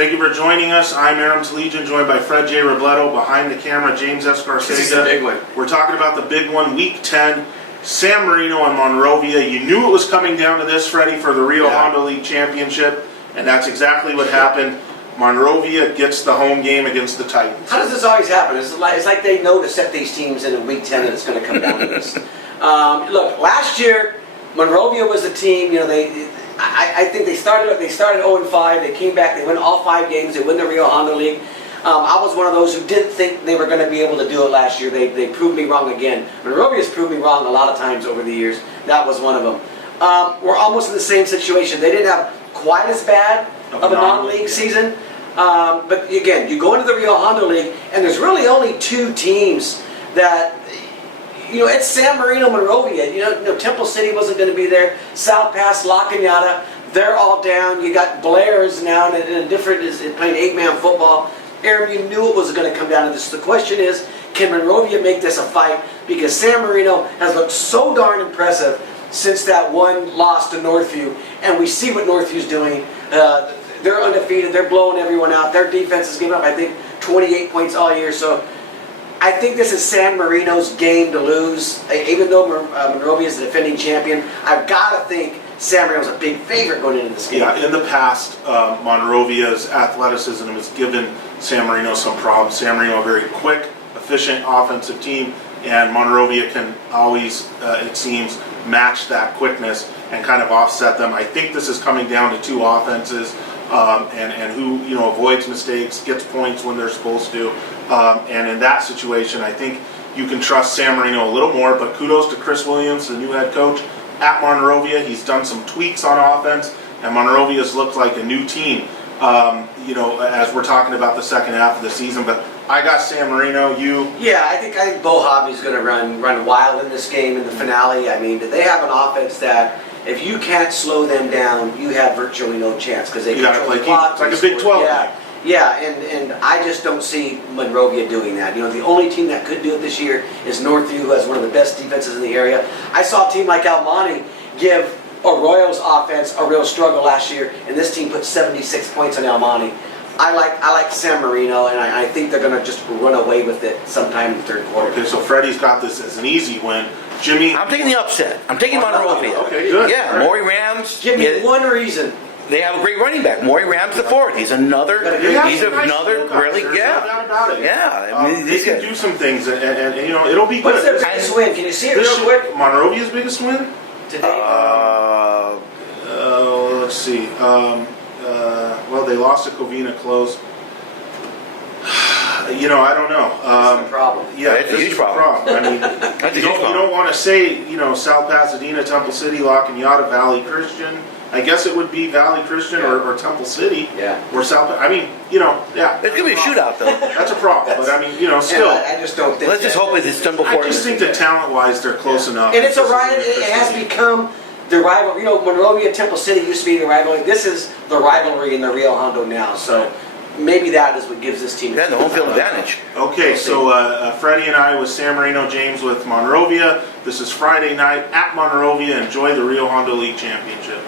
Thank you for joining us. I'm Aaron Legion, joined by Fred J. Robledo. Behind the camera, James S. Garcega. This is a big one. We're talking about the big one, Week 10, San Marino and Monrovia. You knew it was coming down to this, Freddie, for the Rio Honda League Championship, and that's exactly what happened. Monrovia gets the home game against the Titans. How does this always happen? It's like they know to set these teams in Week 10 and it's going to come down to this. Look, last year, Monrovia was the team, I think they started 0-5. They came back. They win all 5 games. They win the Rio Honda League. I was one of those who didn't think they were going to be able to do it last year. They proved me wrong again. Monrovia's proved me wrong a lot of times over the years. That was one of them. We're almost in the same situation. They didn't have quite as bad of a non-league season. But again, you go into the Rio Honda League, and there's really only 2 teams that. It's San Marino, Monrovia. Temple City wasn't going to be there. South Pass, La Cañada, they're all down. You got Blair's now in a different, playing 8-man football. Aaron, you knew it was going to come down to this. The question is, can Monrovia make this a fight? Because San Marino has looked so darn impressive since that one loss to Northview. And we see what Northview's doing. They're undefeated. They're blowing everyone out. Their defense has given up, I think, 28 points all year. So I think this is San Marino's game to lose. Even though Monrovia is the defending champion, I've got to think San Marino's a big favorite going into this game. Yeah, in the past, Monrovia's athleticism has given San Marino some problems. San Marino, a very quick, efficient offensive team, and Monrovia can always, it seems, match that quickness and kind of offset them. I think this is coming down to 2 offenses. And who avoids mistakes, gets points when they're supposed to, and in that situation, I think you can trust San Marino a little more. But kudos to Chris Williams, the new head coach at Monrovia. He's done some tweaks on offense, and Monrovia's looked like a new team. As we're talking about the second half of the season, but I got San Marino. You? Yeah, I think Bo Hobby's going to run wild in this game in the finale. I mean, they have an offense that, if you can't slow them down, you have virtually no chance because they control the clock. It's like a Big 12. Yeah, and I just don't see Monrovia doing that. The only team that could do it this year is Northview, who has one of the best defenses in the area. I saw a team like Almani give Arroyo's offense a real struggle last year, and this team put 76 points on Almani. I like San Marino, and I think they're going to just run away with it sometime in the third quarter. Okay, so Freddie's got this as an easy win. Jimmy? I'm taking the upset. I'm taking Monrovia. Okay, good. Yeah, right. Maury Rams. Give me one reason. They have a great running back. Maury Rams the fourth. He's another really, yeah. No doubt about it. Yeah. I mean, they can do some things, and it'll be good. What's their biggest win? Can you see it real quick? Monrovia's biggest win? Today? Let's see. Well, they lost to Covina close. I don't know. That's the problem. Yeah, it's a huge problem. I mean, you don't want to say, South Pasadena, Temple City, La Cañada, Valley Christian. I guess it would be Valley Christian or Temple City. Yeah. Or South. I mean, yeah. It's gonna be a shootout, though. That's a problem. But I mean, still. I just don't think. Let's just hope it's done before. I just think that talent-wise, they're close enough. And it's a rivalry. It has become the rival. Monrovia, Temple City used to be the rivalry. This is the rivalry in the Rio Hondo now. So maybe that is what gives this team. Yeah, the home field advantage. Okay, so Freddie and I with San Marino, James with Monrovia. This is Friday night at Monrovia. Enjoy the Rio Hondo League Championship.